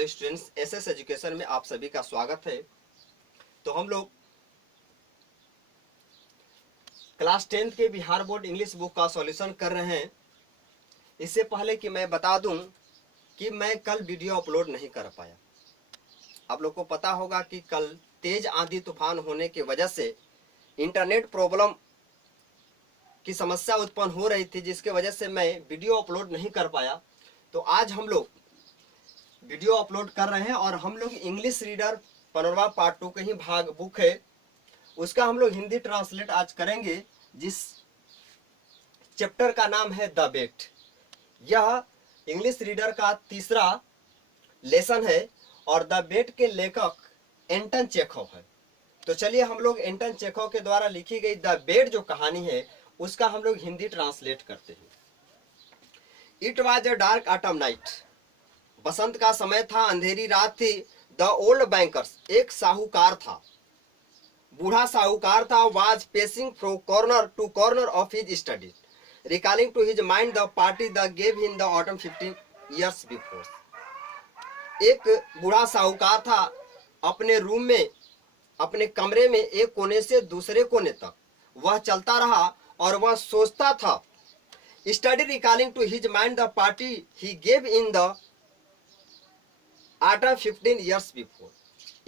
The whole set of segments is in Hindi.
हेलो स्टूडेंट्स, एसएस एजुकेशन में आप सभी का स्वागत है। तो हम लोग क्लास 10th के बिहार बोर्ड इंग्लिश बुक का सॉल्यूशन कर रहे हैं। इससे पहले कि मैं बता दूं कि मैं कल वीडियो अपलोड नहीं कर पाया। आप लोग को पता होगा कि कल तेज आंधी तूफान होने की वजह से इंटरनेट प्रॉब्लम की समस्या उत्पन्न हो रही थी, जिसके वजह से मैं वीडियो अपलोड नहीं कर पाया। तो आज हम लोग वीडियो अपलोड कर रहे हैं और हम लोग इंग्लिश रीडर पनोरमा पार्ट 2 का ही भाग बुक है, उसका हम लोग हिंदी ट्रांसलेट आज करेंगे, जिस चैप्टर का नाम है द बेट। यह इंग्लिश रीडर का तीसरा लेसन है और द बेट के लेखक एंटन चेखव है। तो चलिए हम लोग एंटन चेखव के द्वारा लिखी गई द बेट जो कहानी है उसका हम लोग हिंदी ट्रांसलेट करते हैं। It was a dark autumn night. बसंत का समय था, अंधेरी रात थी। द ओल्ड बैंकर्स, एक साहूकार था, बूढ़ा साहूकार था, was pacing from corner to corner of his study, recalling to his mind the party the gave in the autumn 15 years before. एक बूढ़ा साहूकार था, अपने रूम में, अपने कमरे में एक कोने से दूसरे कोने तक वह चलता रहा और वह सोचता था। Study recalling to his mind the party he gave in the autumn 15 years before.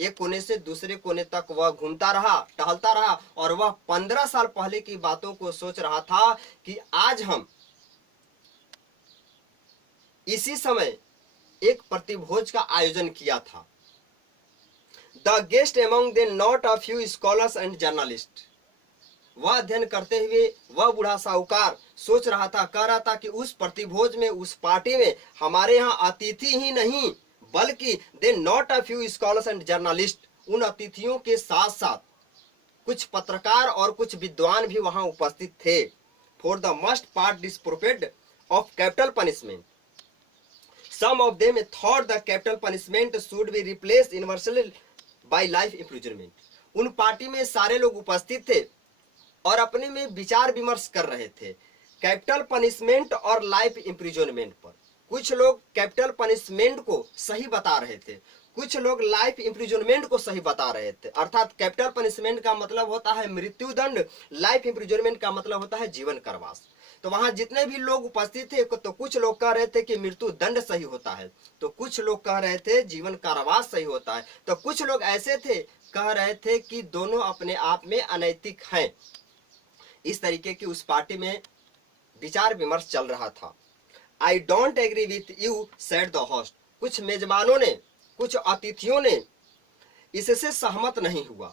एक कोने से दूसरे कोने तक वह घूमता रहा, टहलता रहा और वह 15 साल पहले की बातों को सोच रहा था कि आज हम इसी समय एक प्रतिभोज का आयोजन किया था। The guest among the not a few scholars and journalist. वह अध्ययन करते हुए वह बूढ़ा साहूकार सोच रहा था, कह रहा था कि उस प्रतिभोज में, उस पार्टी में हमारे यहाँ अतिथि ही नहीं बल्कि they not a few scholars and journalist, उन अतिथियों के साथ साथ कुछ पत्रकार और कुछ विद्वान भी वहां उपस्थित थे। For the most part disapproved of capital punishment, some of them thought the capital punishment should be replaced universally by life imprisonment. उन पार्टी में सारे लोग उपस्थित थे और अपने में विचार विमर्श कर रहे थे कैपिटल पनिशमेंट और लाइफ इम्प्रिजनमेंट पर। कुछ लोग कैपिटल पनिशमेंट को सही बता रहे थे, कुछ लोग लाइफ इम्प्रिजनमेंट को सही बता रहे थे। अर्थात कैपिटल पनिशमेंट का मतलब होता है मृत्युदंड, लाइफ इम्प्रिजनमेंट का मतलब होता है जीवन कारावास। तो वहां जितने भी लोग उपस्थित थे, तो कुछ लोग कह रहे थे कि मृत्यु दंड सही होता है, तो कुछ लोग कह रहे थे जीवन कारावास सही होता है, तो कुछ लोग ऐसे थे कह रहे थे कि दोनों अपने आप में अनैतिक हैं। इस तरीके की उस पार्टी में विचार विमर्श चल रहा था। I don't agree with you said the host. कुछ मेजबानों ने, कुछ अतिथियों ने इससे सहमत नहीं हुआ।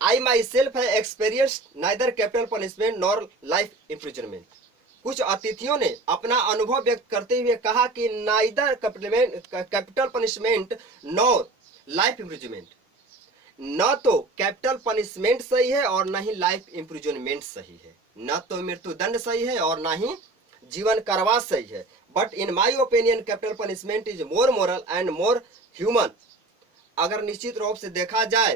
आई माई सेल्फ है experience neither capital punishment nor life imprisonment. कुछ अतिथियों ने अपना अनुभव व्यक्त करते हुए कहा कि neither capital punishment nor life imprisonment, न तो कैपिटल पनिशमेंट सही है और न ही लाइफ इम्प्रिजनमेंट सही है, न तो मृत्युदंड सही है और न ही जीवन कारावास सही है। But in my opinion capital punishment is more moral and more human. अगर निश्चित रूप से देखा जाए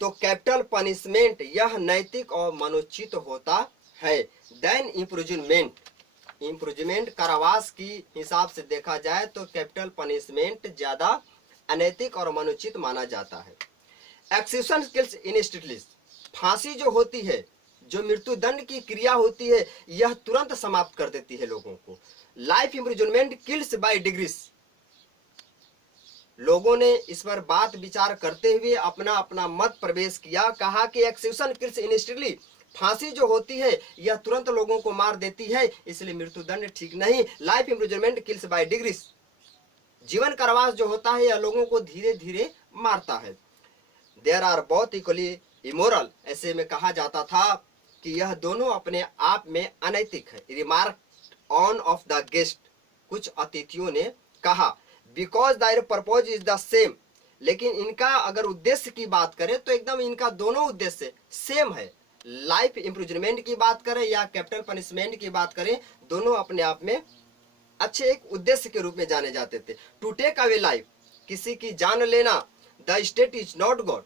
तो कैपिटल पनिशमेंट यह नैतिक और मनोचित होता है देन इम्प्रिजनमेंट। इम्प्रिजनमेंट कारावास की हिसाब से देखा जाए तो कैपिटल पनिशमेंट ज्यादा अनैतिक और मनोचित माना जाता है। Exception kills instantly. फांसी जो होती है, जो मृत्युदंड की क्रिया होती है, यह तुरंत समाप्त कर देती है लोगों को। Life imprisonment kills by degrees. लोगों ने इस पर बात विचार करते हुए अपना अपना मत प्रवेश किया, कहा कि एक्सेप्शन किल्स इंस्टेंटली, फांसी जो होती है यह तुरंत लोगों को मार देती है, इसलिए मृत्युदंड ठीक नहीं। Life imprisonment kills by degrees, जीवन कारावास जो होता है यह लोगों को धीरे धीरे मारता है। There are both equally immoral. ऐसे में कहा जाता था कि यह दोनों अपने आप में अनैतिक है। Remark on off the guest. कुछ अतिथियों ने कहा बिकॉज दायर पर्पज इज द सेम। लेकिन इनका अगर उद्देश्य की बात करें तो एकदम इनका दोनों उद्देश्य सेम है। लाइफ इम्प्रिजनमेंट की बात करें या कैपिटल पनिशमेंट की बात करें, दोनों अपने आप में अच्छे एक उद्देश्य के रूप में जाने जाते थे। टू टेक अवे लाइफ, किसी की जान लेना, the state is not God.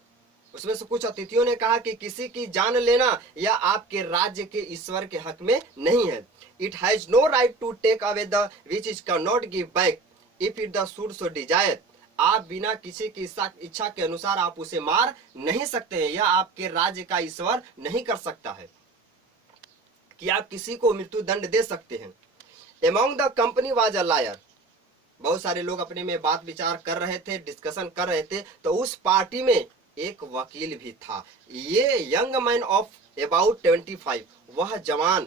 उसमें से कुछ अतिथियों ने कहा कि किसी की जान लेना या आपके राज्य के ईश्वर के हक में नहीं है। It has no right to take away the which is can not give back if it the should so desire. आप बिना किसी की इच्छा के अनुसार आप उसे मार नहीं सकते हैं। यह आपके राज्य का ईश्वर नहीं कर सकता है कि आप किसी को मृत्यु दंड दे सकते हैं। Among the company was a liar. बहुत सारे लोग अपने में बात विचार कर रहे थे, डिस्कशन कर रहे थे, तो उस पार्टी में एक वकील भी था। ये यंग मैन ऑफ अबाउट 25, वह जवान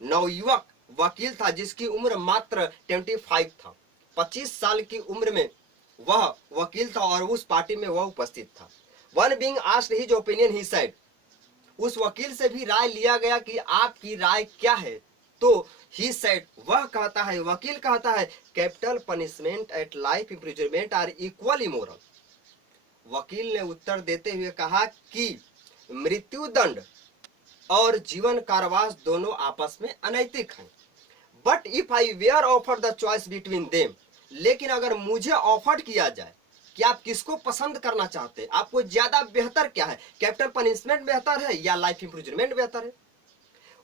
नवयुवक वकील था जिसकी उम्र मात्र 25 था। 25 साल की उम्र में वह वकील था और उस पार्टी में वह उपस्थित था। One being asked his opinion, he said, उस वकील से भी राय लिया गया कि आपकी राय क्या है। तो ही सेड, वह कहता है, वकील कहता है, capital punishment at life imprisonment are equally moral. वकील ने उत्तर देते हुए कहा कि मृत्यु दंड और जीवन कारावास दोनों आपस में अनैतिक हैं। But if I were offer the choice between them, लेकिन अगर मुझे ऑफर किया जाए कि आप किसको पसंद करना चाहते हैं, आपको ज्यादा बेहतर क्या है, कैपिटल पनिशमेंट बेहतर है या लाइफ इम्प्रिजनमेंट बेहतर है,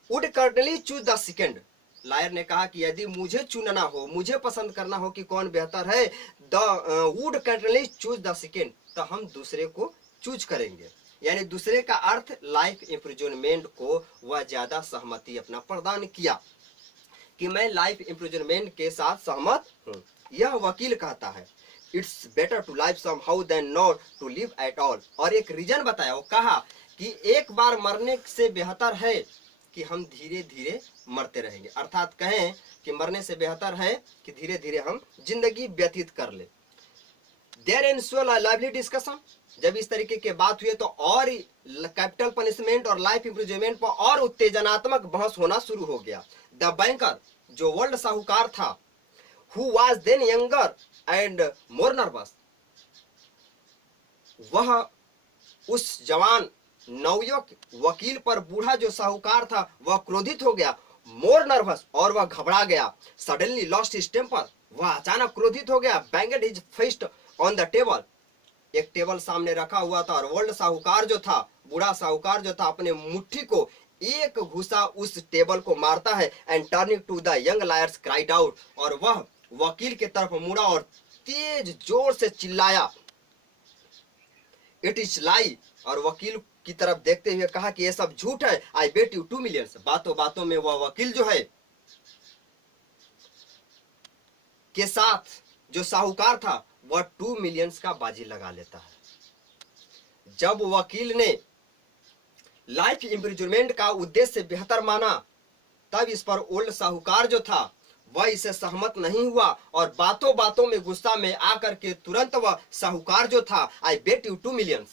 would certainly choose the second. Lawyer ने कहा कि यदि मुझे चुनना हो, मुझे पसंद करना हो कि कौन बेहतर है, the would certainly choose the second, तो हम दूसरे को चूज करेंगे। यानी दूसरे का अर्थ लाइफ इम्प्रिजनमेंट को वह ज्यादा सहमति अपना प्रदान किया कि मैं लाइफ इम्प्रिजनमेंट के साथ सहमत हूं। यह वकील कहता है, it's better to live somehow than not to live at all. और एक रीजन बताया, वो कहा कि एक बार मरने से बेहतर है कि हम धीरे धीरे मरते रहेंगे। अर्थात कहें कि मरने से बेहतर है कि धीरे धीरे हम जिंदगी व्यतीत कर ले। There ensued a lively discussion. जब इस तरीके की बात हुई तो और कैपिटल पनिशमेंट और लाइफ इम्प्रिजनमेंट पर और उत्तेजनात्मक बहस होना शुरू हो गया। द बैंकर, जो वर्ल्ड साहूकार था, who was then younger and more nervous, वह उस जवान नवयुवक वकील पर बूढ़ा जो साहूकार था वह क्रोधित हो गया। मोर नर्वस, और वह घबरा गया। सडनली लॉस्ट हिज टेम्पर, वह अचानक क्रोधित हो गया। Banged his fist on the table, एक टेबल सामने रखा हुआ था और वर्ल्ड साहूकार जो था, बूढ़ा साहूकार जो था, अपने मुट्ठी को एक घुसा उस टेबल को मारता है। And turning to the young lawyers cried out, और वह वकील के तरफ मुड़ा और तेज जोर से चिल्लाया, इट इज लाई। और वकील की तरफ देखते हुए कहा कि यह सब झूठ है। आई बेट यू 2 मिलियन। बातों बातों में वह वकील जो है के साथ जो साहूकार था वह 2 मिलियन का बाजी लगा लेता है। जब वकील ने लाइफ इम्प्रिजनमेंट का उद्देश्य बेहतर माना, तब इस पर ओल्ड साहूकार जो था वह इसे सहमत नहीं हुआ और बातों बातों में गुस्सा में आकर के तुरंत वह साहूकार जो था, आई बेट यू 2 मिलियन,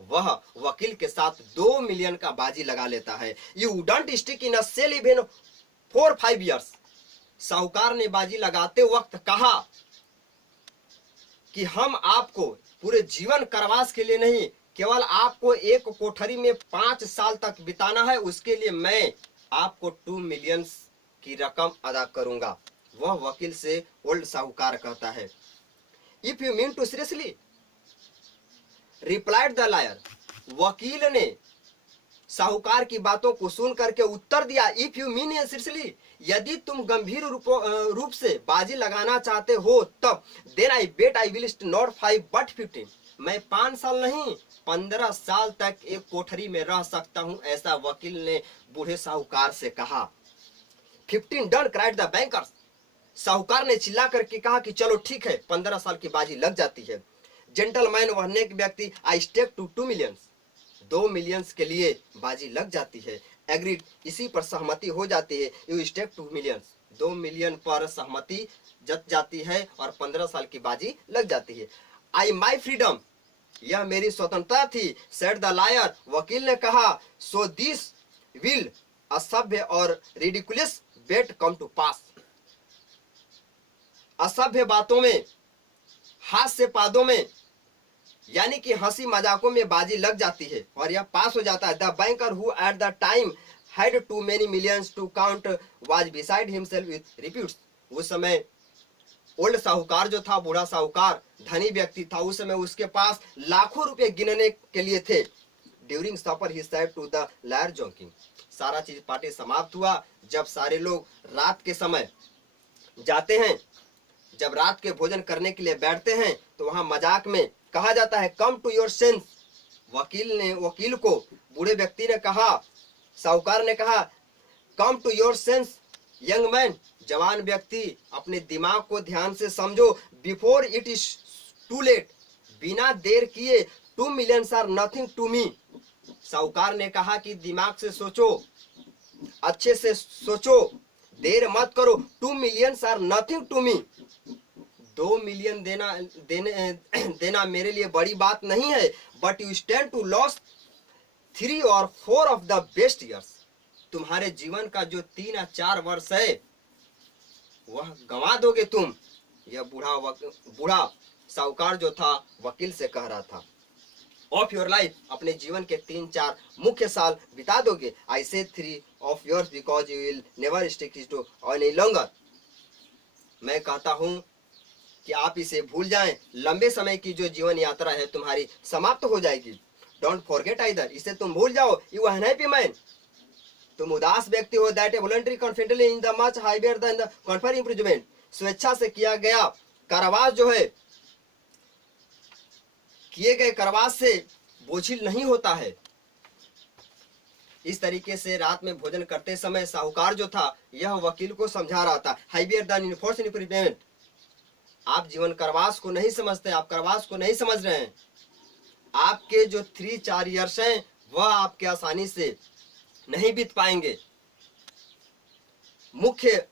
वह वकील के साथ 2 मिलियन का बाजी लगा लेता है। You wouldn't stick in a cell even 4-5 years। साहूकार ने बाजी लगाते वक्त कहा कि हम आपको पूरे जीवन कारावास के लिए नहीं, केवल आपको एक कोठरी में 5 साल तक बिताना है, उसके लिए मैं आपको 2 मिलियन की रकम अदा करूंगा। वह वकील से ओल्ड साहूकार कहता है, if you mean to seriously, replied the lawyer. वकील ने साहूकार की बातों को सुन करके उत्तर दिया, इफ यू मीन सीरियसली, यदि तुम गंभीर रूप से बाजी लगाना चाहते हो तब, then I bet I will not 5 but 15। मैं 5 साल नहीं 15 साल तक एक कोठरी में रह सकता हूं, ऐसा वकील ने बूढ़े साहूकार से कहा। 15 डन, क्राइड द बैंकर्स। साहूकार ने चिल्ला करके कहा कि चलो ठीक है, 15 साल की बाजी लग जाती है। जेंटलमैन, वह नेक व्यक्ति, आई स्टेक टू 2 मिलियन, 2 मिलियन के लिए बाजी लग जाती है। एग्रीड, इसी पर सहमति हो जाती है। यू स्टेक 2 मिलियन, 2 मिलियन पर सहमति जत जाती है और 15 साल की बाजी लग जाती है। आई माई फ्रीडम, यह मेरी स्वतंत्रता थी, सेड द लायर। वकील ने कहा, सो दिस विल असभ्य और रिडिकुलस बेट कम टू पास। असभ्य बातों में, हास्य पादों में, यानी कि हंसी मजाकों में बाजी लग जाती है और यह पास हो जाता है। The banker who at the time had too many millions to count was beside himself with reputes. उस समय ओल्ड साहूकार जो था, बूढ़ा साहूकार, धनी व्यक्ति था, उस समय उसके पास लाखों रुपए गिनने के लिए थे। During supper he said to the lawyer joking. सारा चीज पार्टी समाप्त हुआ। जब सारे लोग रात के समय जाते हैं, जब रात के भोजन करने के लिए बैठते हैं तो वहां मजाक में कहा जाता है कम टू योर सेंस। वकील को बूढ़े व्यक्ति ने कहा, साहूकार ने कहा come to your sense young man, जवान व्यक्ति अपने दिमाग को ध्यान से समझो, before it is too late, बिना देर किए, 2 million are nothing to me. साहूकार ने कहा कि दिमाग से सोचो, अच्छे से सोचो, देर मत करो, 2 million are nothing to me. 2 million देना मेरे लिए बड़ी बात नहीं है, but you stand to lose 3 or 4 of the best years. तुम्हारे जीवन का जो 3 या 4 वर्ष है वह गंवा दोगे तुम। यह बूढ़ा साहूकार जो था वकील से कह रहा था। ऑफ योर लाइफ, अपने जीवन के 3-4 मुख्य साल बिता दोगे। I say 3 of yours because you will never stick to any longer. मैं कहता हूं कि आप इसे भूल जाएं, लंबे समय की जो जीवन यात्रा है तुम्हारी समाप्त हो जाएगी। डोंट फॉरगेट आइदर, इसे तुम भूल जाओ। यू आर हैप्पी मैन, तुम उदास व्यक्ति हो। That a voluntary confidently in the much higher than the confer imprisonment, स्वेच्छा से किया गया कारावास जो है, किए गए कारावास से बोझिल नहीं होता है। इस तरीके से रात में भोजन करते समय साहूकार जो था यह वकील को समझा रहा था, हाइयर देन इन्फोर्स इम्प्रिजमेंट। आप जीवन कारावास को नहीं समझते, आप कारावास को नहीं समझ रहे हैं। आपके जो 3-4 ईयर्स हैं वह आपके आसानी से नहीं बीत पाएंगे। मुख्य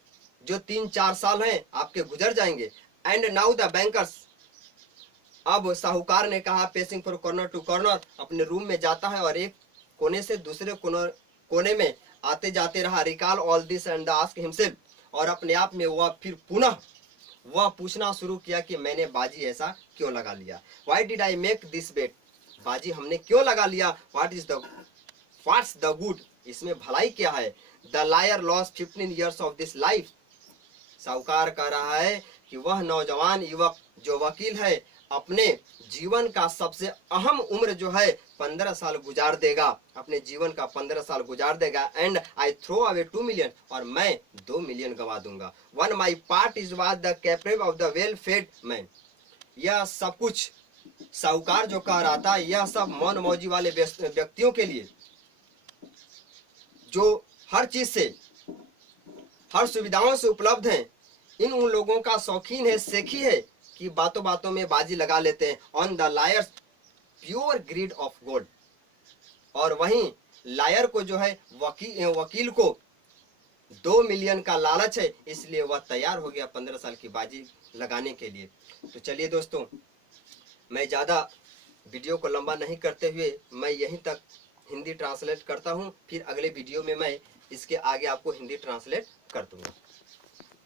जो 3-4 साल हैं आपके गुजर जाएंगे। एंड नाउ द बैंकर्स, अब साहूकार ने कहा pacing from corner to corner, अपने रूम में जाता है और एक कोने से दूसरे कोने में आते जाते रहा। Recall all this and ask himself, और अपने आप में वह फिर पुनः वह पूछना शुरू किया कि मैंने बाजी ऐसा क्यों लगा लिया। Why did I make this bet, बाजी हमने क्यों लगा लिया। व्हाट्स द गुड, इसमें भलाई क्या है। The lawyer lose 15 years of this life, साहूकार कह रहा है कि वह नौजवान युवक जो वकील है अपने जीवन का सबसे अहम उम्र जो है 15 साल गुजार देगा, अपने जीवन का 15 साल गुजार देगा। And I throw away 2 million, और मैं 2 मिलियन गवा दूंगा। One my part is was the captive of the well fed man. यह सब कुछ साहूकार जो कह रहा था यह सब मौन मौजी वाले व्यक्तियों के लिए, जो हर चीज से, हर सुविधाओं से उपलब्ध हैं। इन उन लोगों का शौकीन है, सेखी है कि बातों बातों में बाजी लगा लेते हैं। On the lawyers pure greed of gold, और वहीं लायर को जो है वकील को 2 मिलियन का लालच है, इसलिए वह तैयार हो गया 15 साल की बाजी लगाने के लिए। तो चलिए दोस्तों, मैं ज़्यादा वीडियो को लंबा नहीं करते हुए मैं यहीं तक हिंदी ट्रांसलेट करता हूं, फिर अगले वीडियो में मैं इसके आगे आपको हिंदी ट्रांसलेट कर दूंगा।